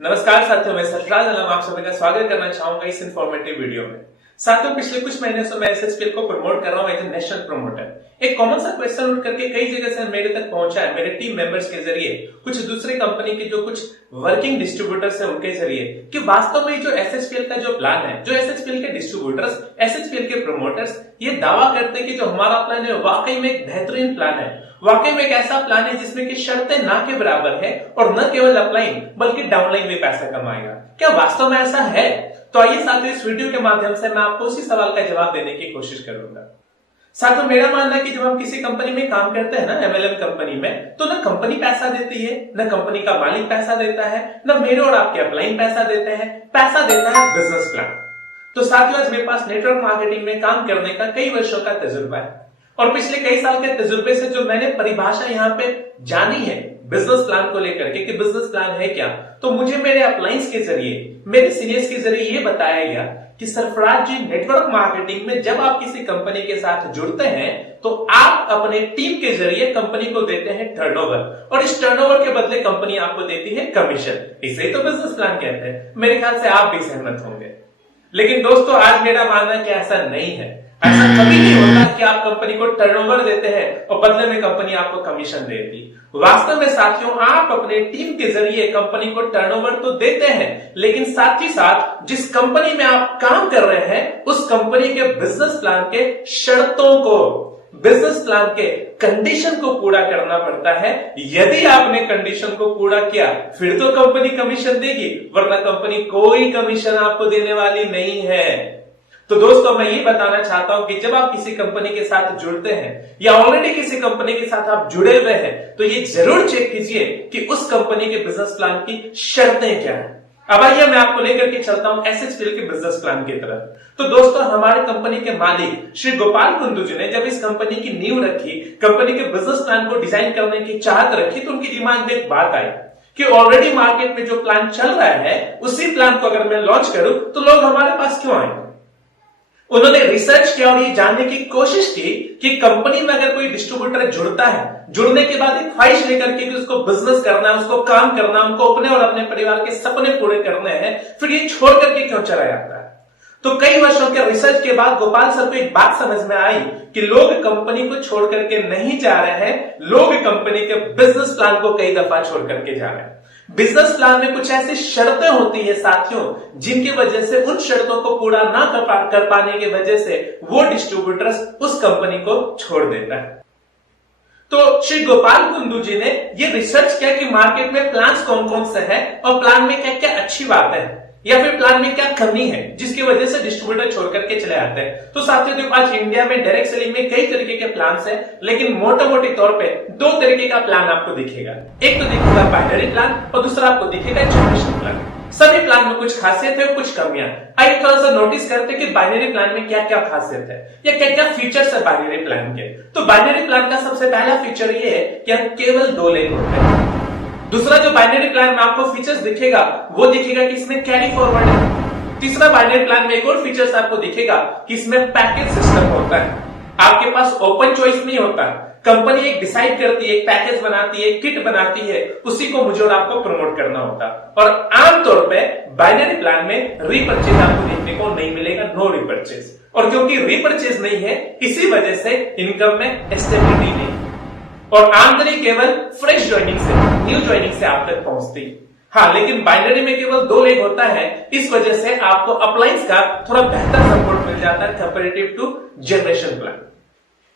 नमस्कार साथियों, मैं सरफराज आलम आप सभी का स्वागत करना चाहूंगा इस इंफॉर्मेटिव वीडियो में। साथियों, पिछले कुछ महीने से मैं एसएसपीएल को प्रमोट कर रहा हूं एज ए नेशनल प्रमोटर। एक कॉमन सा क्वेश्चन उठ करके कई जगह से मेरे तक पहुंचा है, मेरे टीम मेंबर्स के जरिए, कुछ दूसरे कंपनी के जो कुछ वर्किंग डिस्ट्रीब्यूटर्स है उनके जरिए, कि वास्तव में जो एसएसपीएल का जो प्लान है, जो एसएसपीएल के डिस्ट्रीब्यूटर्स, एसएसपीएल के प्रमोटर्स ये दावा करते हैं कि जो हमारा प्लान है वाकई में एक बेहतरीन प्लान है, वाकई में एक ऐसा प्लान है जिसमें कि शर्तें ना के बराबर है और न केवल अपलाइन बल्कि डाउनलाइन भी पैसा कमाएगा। क्या वास्तव में ऐसा है? तो आइए साथियों, इस वीडियो के माध्यम से मैं आपको उसी सवाल का जवाब देने की कोशिश करूंगा। साथियों, मेरा मानना है कि जब हम किसी कंपनी में काम करते हैं ना, एमएलएम कंपनी में, तो ना कंपनी पैसा देती है, न कंपनी का मालिक पैसा देता है, न मेरे और आपके अपलाइन पैसा देते हैं, पैसा देता है बिजनेस प्लान। तो साथियों, आज मेरे पास नेटवर्क मार्केटिंग में काम करने का कई वर्षों का तजुर्बा है और पिछले कई साल के तजुर्बे से जो मैंने परिभाषा यहाँ पे जानी है बिजनेस प्लान को लेकर के कि बिजनेस प्लान है क्या, तो मुझे मेरे अपलाइंस के जरिए, मेरे सीनियर्स के जरिए ये बताया गया कि सरफराज जी, नेटवर्क मार्केटिंग में जब आप किसी कंपनी के साथ जुड़ते हैं तो आप अपने टीम के जरिए कंपनी को देते हैं टर्नओवर और इस टर्नओवर के बदले कंपनी आपको देती है कमीशन। इसे ही तो बिजनेस प्लान कहते हैं। मेरे ख्याल से आप भी सहमत होंगे। लेकिन दोस्तों, आज मेरा मानना है कि ऐसा नहीं है। ऐसा कभी नहीं होता कि आप कंपनी को टर्नओवर देते हैं और बदले में कंपनी आपको कमीशन देती। वास्तव में साथियों, आप अपने टीम के जरिए कंपनी को टर्नओवर तो देते हैं, लेकिन साथ ही साथ जिस कंपनी में आप काम कर रहे हैं उस कंपनी के बिजनेस प्लान के शर्तों को, बिजनेस प्लान के कंडीशन को पूरा करना पड़ता है। यदि आपने कंडीशन को पूरा किया फिर तो कंपनी कमीशन देगी, वरना कंपनी कोई कमीशन आपको देने वाली नहीं है। तो दोस्तों, मैं ये बताना चाहता हूं कि जब आप किसी कंपनी के साथ जुड़ते हैं या ऑलरेडी किसी कंपनी के साथ आप जुड़े हुए हैं तो ये जरूर चेक कीजिए कि उस कंपनी के बिजनेस प्लान की शर्तें क्या है। अब आइए मैं आपको लेकर के चलता हूं एसएसपीएल के बिजनेस प्लान की तरफ। तो दोस्तों, हमारे कंपनी के मालिक श्री गोपाल कुंदू जी ने जब इस कंपनी की नींव रखी, कंपनी के बिजनेस प्लान को डिजाइन करने की चाहत रखी, तो उनकी दिमाग में एक बात आई कि ऑलरेडी मार्केट में जो प्लान चल रहा है उसी प्लान को अगर मैं लॉन्च करूं तो लोग हमारे पास क्यों आएंगे। उन्होंने रिसर्च किया और ये जानने की कोशिश की कि कंपनी में अगर कोई डिस्ट्रीब्यूटर जुड़ता है, जुड़ने के बाद एक ख्वाहिश लेकर के उसको बिजनेस करना है, उसको काम करना, उनको अपने और अपने परिवार के सपने पूरे करने हैं, फिर ये छोड़ करके क्यों चला जाता है। तो कई वर्षों के रिसर्च के बाद गोपाल सर को एक बात समझ में आई कि लोग कंपनी को छोड़ करके नहीं जा रहे हैं, लोग कंपनी के बिजनेस प्लान को कई दफा छोड़ करके जा रहे हैं। बिजनेस प्लान में कुछ ऐसी शर्तें होती है साथियों, जिनकी वजह से उन शर्तों को पूरा ना कर पाने की वजह से वो डिस्ट्रीब्यूटर्स उस कंपनी को छोड़ देता है। तो श्री गोपाल कुंदू जी ने ये रिसर्च किया कि मार्केट में प्लान्स कौन कौन से हैं और प्लान में क्या क्या अच्छी बात है या फिर प्लान में क्या कमी है जिसकी वजह से डिस्ट्रीब्यूटर छोड़ करके चले आते हैं। तो साथियों, देखो, आज इंडिया में डायरेक्ट सेलिंग में कई तरीके के प्लान्स हैं, लेकिन मोटे तौर पे दो तरीके का प्लान आपको दिखेगा। एक तो दिखेगा बाइनरी प्लान और दूसरा आपको दिखेगा जनरेशन प्लान। सभी प्लान में कुछ खासियत है और कुछ कमियां। आइए थोड़ा सा नोटिस करते हैं कि बाइनरी प्लान में क्या क्या खासियत है या क्या क्या फीचर्स है बाइनरी प्लान के। तो बाइनरी प्लान का सबसे पहला फीचर ये है कि केवल 2 लेन होते हैं। दूसरा जो बाइनरी प्लान में आपको फीचर्स दिखेगा वो दिखेगा कि इसमें कैरी फॉरवर्ड है। तीसरा बाइनरी प्लान में एक और फीचर्स आपको दिखेगा कि इसमें पैकेज सिस्टम होता है। आपके पास ओपन चॉइस नहीं होता। कंपनी एक डिसाइड करती है, एक पैकेज बनाती है, किट बनाती है, उसी को मुझे और आपको प्रमोट करना होता। और आमतौर पे बाइनरी प्लान में रीपर्चेज आपको देखने को नहीं मिलेगा, नो रीपर्चेज। और क्योंकि रीपर्चेज नहीं है, इसी वजह से इनकम में स्टेबिलिटी नहीं और आमदनी केवल फ्रेश ज्वाइनिंग से, न्यू ज्वाइनिंग से आप तक पहुंचती। हाँ, लेकिन बाइनरी में केवल 2 लेग होता है, इस वजह से आपको अपलाइंस का थोड़ा बेहतर सपोर्ट मिल जाता है कंपैरेटिव टू जनरेशन प्लान।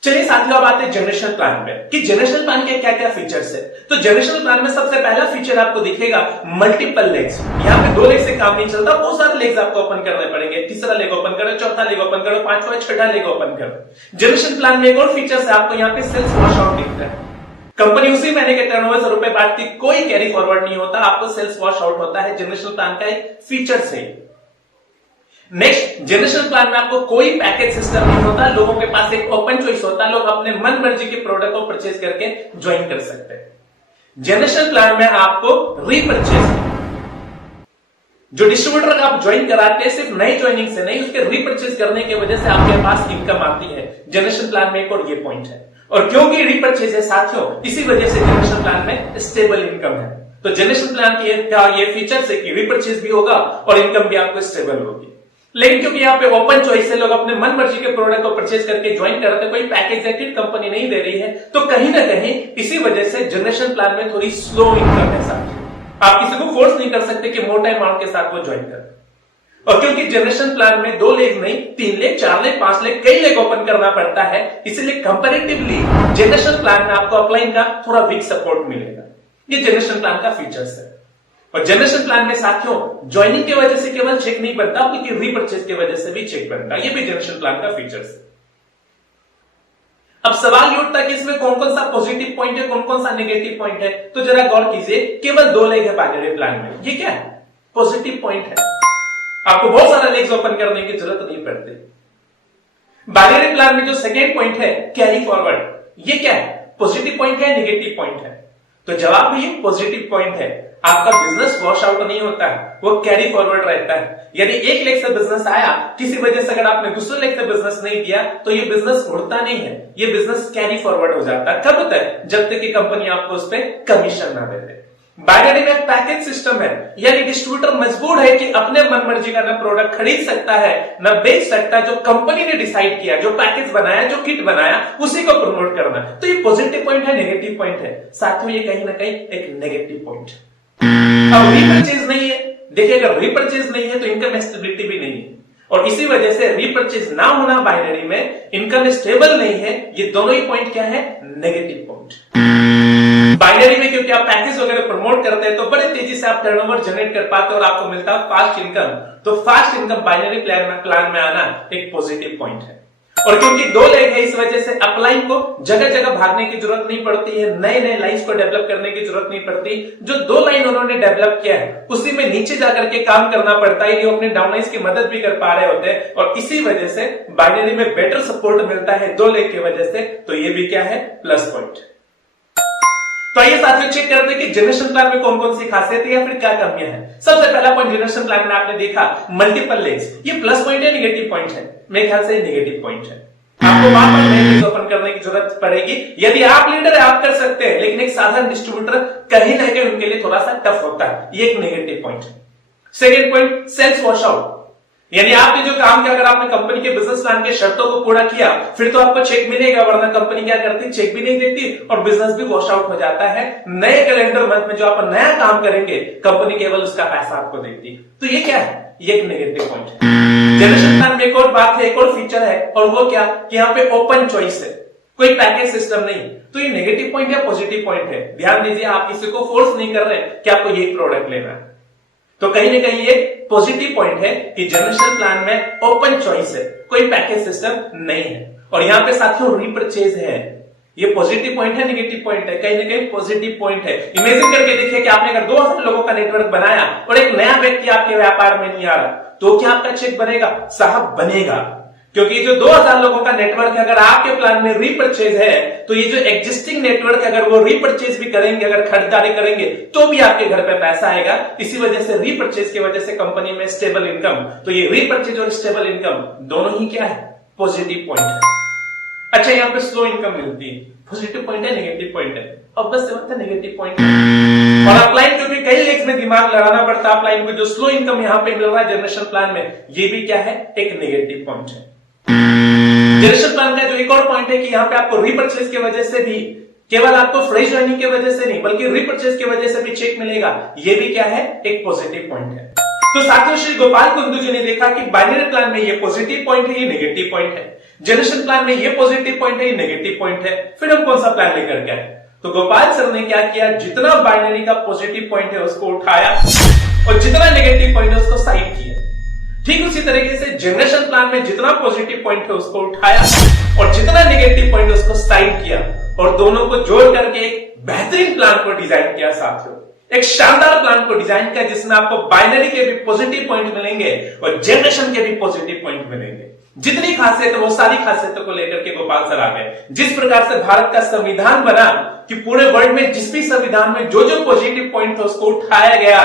चलिए साथियों, अब आते हैं जनरेशन प्लान पे कि जनरेशन प्लान के क्या क्या फीचर्स है। तो जनरेशन प्लान में सबसे पहला फीचर आपको दिखेगा मल्टीपल लेग्स। यहाँ पे 2 लेग से काम नहीं चलता, बहुत सारे लेग्स आपको ओपन करने पड़ेंगे। तीसरा लेग ओपन करो, चौथा लेग ओपन करो, पांचवा छठा लेग ओपन करो। जनरेशन प्लान में एक और फीचर है, आपको यहाँ पे सेल्स वॉश आउट दिखता है। कंपनी उसी महीने के टर्नओवर से रुपए बांटती, कोई कैरी फॉरवर्ड नहीं होता, आपको सेल्स वॉश आउट होता है। जनरेशन प्लान का एक फीचर है। नेक्स्ट, जनरेशन प्लान में आपको कोई पैकेज सिस्टम नहीं होता, लोगों के पास एक ओपन चॉइस होता है, लोग अपने मन मर्जी के प्रोडक्ट को परचेज करके ज्वाइन कर सकते हैं। जनरेशन प्लान में आपको रीपरचेज, जो डिस्ट्रीब्यूटर आप ज्वाइन कराते हैं सिर्फ नई ज्वाइनिंग से नहीं, उसके रीपरचेज करने की वजह से आपके पास इनकम आती है। जनरेशन प्लान में एक और ये पॉइंट है। और क्योंकि रीपरचेज है साथियों, इसी वजह से जनरेशन प्लान में स्टेबल इनकम है। तो जनरेशन प्लान की ये फीचर्स है कि रीपर्चेज भी होगा और इनकम भी आपको स्टेबल होगी। लेकिन क्योंकि यहाँ पे ओपन चॉइस है, लोग अपने मन मर्जी के प्रोडक्ट को परचेज करके ज्वाइन करते, कोई पैकेज या किट कंपनी नहीं दे रही है, तो कहीं ना कहीं इसी वजह से जनरेशन प्लान में थोड़ी स्लो इनकम है साथ। आप किसी को फोर्स नहीं कर सकते कि मोटा अमाउंट के साथ वो ज्वाइन करे। और क्योंकि जनरेशन प्लान में 2 लेग नहीं 3 लेग 4 लेग 5 लेग कई लेग ओपन करना पड़ता है, इसलिए कंपैरेटिवली जनरेशन प्लान में आपको अपलाइन का थोड़ा वीक सपोर्ट मिलेगा। ये जनरेशन प्लान का फीचर्स है। और जनरेशन प्लान में साथियों ज्वाइनिंग की वजह से केवल चेक नहीं बनता बल्कि रीपर्चेज की वजह से भी चेक बनता है। ये भी जनरेशन प्लान का फीचर्स है। अब सवाल ये उठता है कि इसमें कौन कौन सा पॉजिटिव पॉइंट है, कौन कौन सा नेगेटिव पॉइंट है। तो जरा गौर कीजिए, केवल 2 लेग है बाइनरी प्लान में, ये क्या है? पॉजिटिव पॉइंट है। आपको बहुत सारा लेग्स ओपन करने की जरूरत नहीं पड़ती। बाइनरी प्लान में जो सेकेंड पॉइंट है कैरी फॉरवर्ड, ये क्या है? पॉजिटिव पॉइंट है, नेगेटिव पॉइंट है? तो जवाब भी पॉजिटिव पॉइंट है। आपका बिजनेस वॉश आउट नहीं होता है, वो कैरी फॉरवर्ड रहता है। यदि एक लेग से बिजनेस आया, किसी वजह से अगर आपने दूसरे लेग से बिजनेस नहीं दिया तो ये बिजनेस उड़ता नहीं है, ये बिजनेस कैरी फॉरवर्ड हो जाता है। कब तक? जब तक कि कंपनी आपको उस पर कमीशन ना दे दे। बाइनरी में पैकेज सिस्टम है, यानी डिस्ट्रीब्यूटर मजबूर है कि अपने मन मर्जी का न प्रोडक्ट खरीद सकता है न बेच सकता है। जो कंपनी ने डिसाइड किया, जो पैकेज बनाया, जो किट बनाया, उसी को प्रमोट करना। तो ये पॉजिटिव पॉइंट है, नेगेटिव पॉइंट है? साथियों ये कहीं ना कहीं एक नेगेटिव पॉइंट है। अब रीपर्चेज नहीं है, देखिए अगर रीपर्चेज नहीं है तो इनकम स्टेबिलिटी भी नहीं है, और इसी वजह से रीपर्चेज ना होना बाइनरी में, इनकम स्टेबल नहीं है, ये दोनों ही पॉइंट क्या है? Negative point. बाइनरी में क्योंकि आप पैकेज वगैरह प्रमोट करते हैं तो बड़े तेजी से आप टर्नओवर जनरेट कर पाते हैं और आपको मिलता है फास्ट इनकम। तो फास्ट इनकम बाइनरी प्लान में आना एक पॉजिटिव पॉइंट है। और क्योंकि 2 लेग है, इस वजह से अपलाइन को जगह जगह भागने की जरूरत नहीं पड़ती है, नए नए लाइन्स को डेवलप करने की जरूरत नहीं पड़ती। जो 2 लाइन उन्होंने डेवलप किया है उसी में नीचे जाकर के काम करना पड़ता है, ये अपने डाउनलाइंस की मदद भी कर पा रहे होते हैं, और इसी वजह से बाइनरी में बेटर सपोर्ट मिलता है 2 लेग की वजह से। तो ये भी क्या है? Plus point. तो आइए साथियों चेक करते हैं कि जनरेशन प्लान में कौन कौन सी खासियत है या फिर क्या कमियां हैं। सबसे पहला पॉइंट जनरेशन प्लान में आपने देखा मल्टीपल लेग्स, ये प्लस पॉइंट है, नेगेटिव पॉइंट है? मेरे ख्याल से नेगेटिव पॉइंट है। आपको बार-बार नए लेग्स ओपन करने की जरूरत पड़ेगी। यदि आप लीडर है आप कर सकते हैं, लेकिन एक साधारण डिस्ट्रीब्यूटर कहीं ना कहीं उनके लिए थोड़ा सा टफ होता है, ये एक नेगेटिव पॉइंट है। Second point sales wash out, यानी आपने जो काम किया, अगर आपने कंपनी के बिजनेस प्लान के शर्तों को पूरा किया फिर तो आपको चेक मिलेगा, वरना कंपनी क्या करती? चेक भी नहीं देती और बिजनेस भी वॉश आउट हो जाता है। नए कैलेंडर मंथ में जो आप नया काम करेंगे कंपनी केवल उसका पैसा आपको देती। तो ये क्या है? ये एक नेगेटिव पॉइंट है। जनरेशन प्लान में एक और बात है, एक और फीचर है, और वो क्या कि यहाँ पे ओपन चॉइस है, कोई पैकेज सिस्टम नहीं। तो ये नेगेटिव पॉइंट या पॉजिटिव पॉइंट है? ध्यान दीजिए, आप किसी को फोर्स नहीं कर रहे कि आपको ये प्रोडक्ट लेना है। तो कहीं ना कहीं ये पॉजिटिव पॉइंट है कि जनरेशन प्लान में ओपन चॉइस है, कोई पैकेज सिस्टम नहीं है। और यहां पे साथियों रीपर्चेज है, ये पॉजिटिव पॉइंट है, नेगेटिव पॉइंट है? कहीं ना कहीं पॉजिटिव पॉइंट है। इमेजिन करके देखिए कि आपने अगर 2000 लोगों का नेटवर्क बनाया और एक नया व्यक्ति आपके व्यापार में नहीं आ रहा, तो क्या आपका चेक बनेगा? साहब बनेगा, क्योंकि जो 2000 लोगों का नेटवर्क है, अगर आपके प्लान में रीपर्चेज है तो ये जो एग्जिस्टिंग नेटवर्क अगर वो रीपर्चेज भी करेंगे, अगर खरीदारी करेंगे तो भी आपके घर पे पैसा आएगा। इसी वजह से रीपर्चेज की वजह से कंपनी में स्टेबल इनकम। तो ये रीपर्चेज और स्टेबल इनकम दोनों ही क्या है? पॉजिटिव पॉइंट है। अच्छा, यहाँ पे स्लो इनकम मिलती है, पॉजिटिव पॉइंट है, नेगेटिव पॉइंट है? अब बस नेगेटिव पॉइंट है। और अपलाइन क्योंकि कई लेग्स में दिमाग लगाना पड़ता है, अपलाइन को जो स्लो इनकम यहाँ पे मिल रहा है जनरेशन प्लान में, ये भी क्या है? एक नेगेटिव पॉइंट है। जनरेशन प्लान का जो एक और पॉइंट है कि यहाँ पे आपको रीपर्चेज की वजह से भी, केवल आपको फ्रेश ज्वाइनिंग की वजह से नहीं बल्कि रीपर्चेज की वजह से भी चेक मिलेगा, ये भी क्या है? एक पॉजिटिव पॉइंट है। तो साथियों श्री गोपाल कुंदू जी ने देखा कि बाइनरी प्लान में ये पॉजिटिव पॉइंट है, ये नेगेटिव पॉइंट है, जनरेशन प्लान में ये पॉजिटिव पॉइंट है, ये नेगेटिव पॉइंट है, फिर हम कौन सा प्लान लेकर के आए? तो गोपाल सर ने क्या किया? जितना बाइनरी का पॉजिटिव पॉइंट है उसको उठाया और जितना नेगेटिव पॉइंट है उसको साइड किया। ठीक उसी तरीके से जनरेशन प्लान में जितना पॉजिटिव पॉइंट है उसको उठाया और जितना नेगेटिव पॉइंट है उसको साइड किया, और दोनों को जोड़ करके एक बेहतरीन प्लान को डिजाइन किया साथियों। एक शानदार प्लान को डिजाइन किया जिसमें आपको बाइनरी के भी पॉजिटिव पॉइंट मिलेंगे और जनरेशन के भी पॉजिटिव पॉइंट मिलेंगे। जितनी खासियत है वो सारी खासियतों को लेकर के गोपाल सर आ गए। जिस प्रकार से भारत का संविधान बना कि पूरे वर्ल्ड में जिस भी संविधान में जो जो पॉजिटिव पॉइंट था उसको उठाया गया,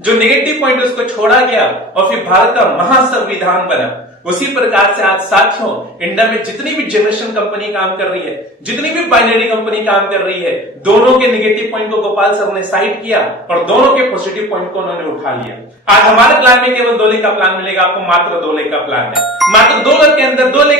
जो नेगेटिव पॉइंट उसको छोड़ा गया, और फिर भारत का महासंविधान बना। उसी प्रकार से आज साथियों इंडिया में जितनी भी जनरेशन कंपनी काम कर रही है, जितनी भी बाइनरी कंपनी काम कर रही है, दोनों के नेगेटिव पॉइंट को गोपाल सर ने साइड किया और दोनों के पॉजिटिव पॉइंट को उन्होंने उठा लिया। आज हमारे प्लान में केवल 2 लाख का प्लान मिलेगा आपको, मात्र 2 लाख का प्लान है। मात्र 2 लाख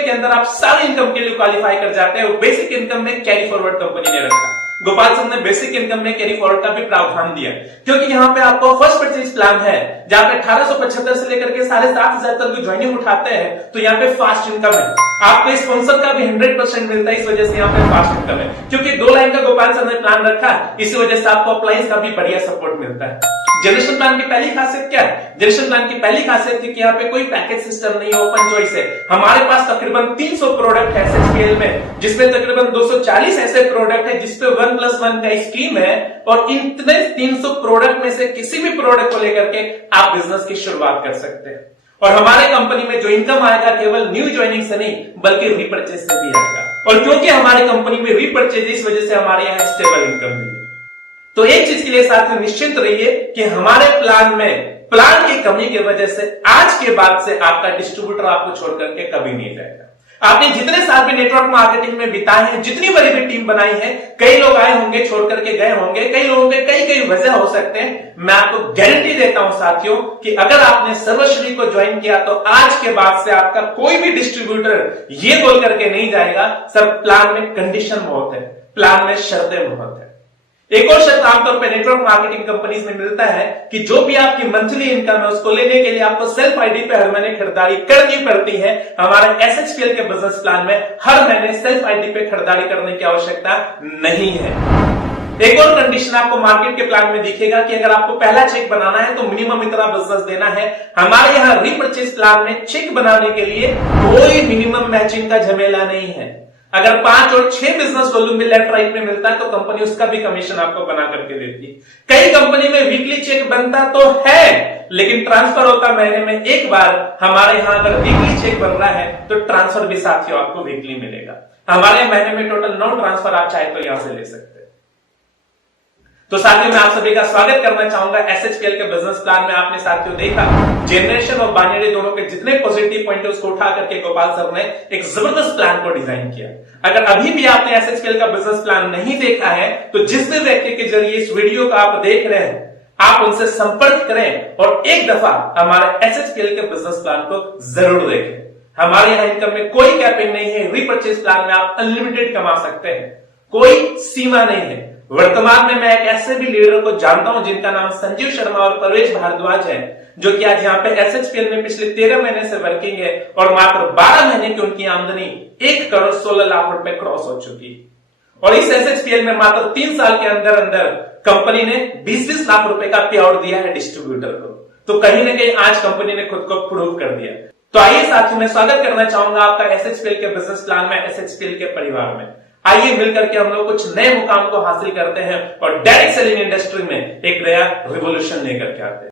के अंदर आप सारी इनकम के लिए क्वालिफाई कर जाते हैं। बेसिक इनकम में कैरी फॉरवर्ड कंपनी ने रखा, गोपाल सर ने बेसिक इनकम में कैरी फॉरवर्ड का भी प्रावधान दिया, क्योंकि यहाँ पे आपको फर्स्ट परचेज प्लान है जहां पे 1875 से लेकर के 7,500 तक भी ज्वाइनिंग उठाते हैं, तो यहाँ पे फास्ट इनकम है। आपको स्पॉन्सर का भी 100% मिलता है, इस वजह से यहाँ पे फास्ट इनकम है, क्योंकि 2 लाख का गोपाल सर ने प्लान रखा, इसी वजह से आपको अप्लायंस का भी बढ़िया सपोर्ट मिलता है। जनरेशन प्लान की पहली खासियत क्या है? जनरेशन प्लान की पहली खासियत है कि यहाँ पे कोई पैकेज सिस्टम नहीं है, ओपन चॉइस है। हमारे पास तकरीबन 300 प्रोडक्ट है SHPL में, जिसमें तकरीबन 240 ऐसे प्रोडक्ट है जिसपे 1+1 का स्कीम है, और इतने 300 प्रोडक्ट में से किसी भी प्रोडक्ट को लेकर के आप बिजनेस की शुरुआत कर सकते हैं। और हमारे कंपनी में जो इनकम आएगा केवल न्यू ज्वाइनिंग से नहीं बल्कि रीपर्चेज से भी आएगा, और क्योंकि हमारी कंपनी में रीपर्चेज, इस वजह से हमारे यहाँ स्टेबल इनकम मिली। तो एक चीज के लिए साथियों निश्चिंत रहिए कि हमारे प्लान में प्लान की कमी की वजह से आज के बाद से आपका डिस्ट्रीब्यूटर आपको छोड़ करके कभी नहीं जाएगा। आपने जितने साल भी नेटवर्क मार्केटिंग में बिताए हैं, जितनी बड़ी भी टीम बनाई है, कई लोग आए होंगे छोड़ करके गए होंगे, कई लोगों के कई वजह हो सकते हैं। मैं आपको गारंटी देता हूं साथियों कि अगर आपने सर्वश्री को ज्वाइन किया तो आज के बाद से आपका कोई भी डिस्ट्रीब्यूटर ये बोल करके नहीं जाएगा सर प्लान में कंडीशन बहुत है, प्लान में शर्तें बहुत है। एक और शर्त आमतौर पर नेटवर्क मार्केटिंग कंपनीज में मिलता है कि जो भी आपकी मंथली इनकम है उसको लेने के लिए आपको सेल्फ आईडी पे हर महीने खरीदारी करनी पड़ती है। हमारे SHPL के बिजनेस प्लान में हर महीने सेल्फ आईडी पे खरीदारी करने की आवश्यकता नहीं है। एक और कंडीशन आपको मार्केट के प्लान में दिखेगा कि अगर आपको पहला चेक बनाना है तो मिनिमम इतना बिजनेस देना है। हमारे यहाँ रीपर्चेज प्लान में चेक बनाने के लिए कोई मिनिमम मैचिंग का झमेला नहीं है। अगर 5 और 6 बिजनेस वॉल्यूम में लेफ्ट राइट में मिलता है तो कंपनी उसका भी कमीशन आपको बना करके देती है। कई कंपनी में वीकली चेक बनता तो है, लेकिन ट्रांसफर होता महीने में एक बार। हमारे यहाँ अगर वीकली चेक बन रहा है तो ट्रांसफर भी साथियों आपको वीकली मिलेगा। हमारे महीने में टोटल 9 ट्रांसफर आप चाहे तो यहां से ले सकते हैं। तो साथियों मैं आप सभी का स्वागत करना चाहूंगा SHPL के बिजनेस प्लान में। आपने साथियों देखा जनरेशन और बाइनरी दोनों के जितने पॉजिटिव पॉइंट है उसको उठा करके गोपाल सर ने एक जबरदस्त प्लान को डिजाइन किया। अगर अभी भी आपने SHPL का बिजनेस प्लान नहीं देखा है तो जिस भी व्यक्ति के जरिए इस वीडियो को आप देख रहे हैं आप उनसे संपर्क करें और एक दफा हमारे SHPL के बिजनेस प्लान को जरूर देखें। हमारे यहाँ इनकम में कोई कैपिंग नहीं है। रीपर्चेज प्लान में आप अनलिमिटेड कमा सकते हैं, कोई सीमा नहीं है। वर्तमान में मैं एक ऐसे भी लीडर को जानता हूं जिनका नाम संजीव शर्मा और परवेश भारद्वाज है, जो कि आज यहाँ पे SHPL में पिछले 13 महीने से वर्किंग है और मात्र 12 महीने की उनकी आमदनी 1 करोड़ 16 लाख रुपए क्रॉस हो चुकी है। और इस SHPL में मात्र 3 साल के अंदर अंदर कंपनी ने 20-20 लाख रुपए का पे आउट दिया है डिस्ट्रीब्यूटर को। तो कहीं ना कहीं आज कंपनी ने खुद को प्रूव कर दिया। तो आइए साथियों मैं स्वागत करना चाहूंगा आपका SHPL के बिजनेस प्लान में, SHPL के परिवार में। आइए मिलकर के हम लोग कुछ नए मुकाम को हासिल करते हैं और डायरेक्ट सेलिंग इंडस्ट्री में एक नया रिवॉल्यूशन लेकर के आते हैं।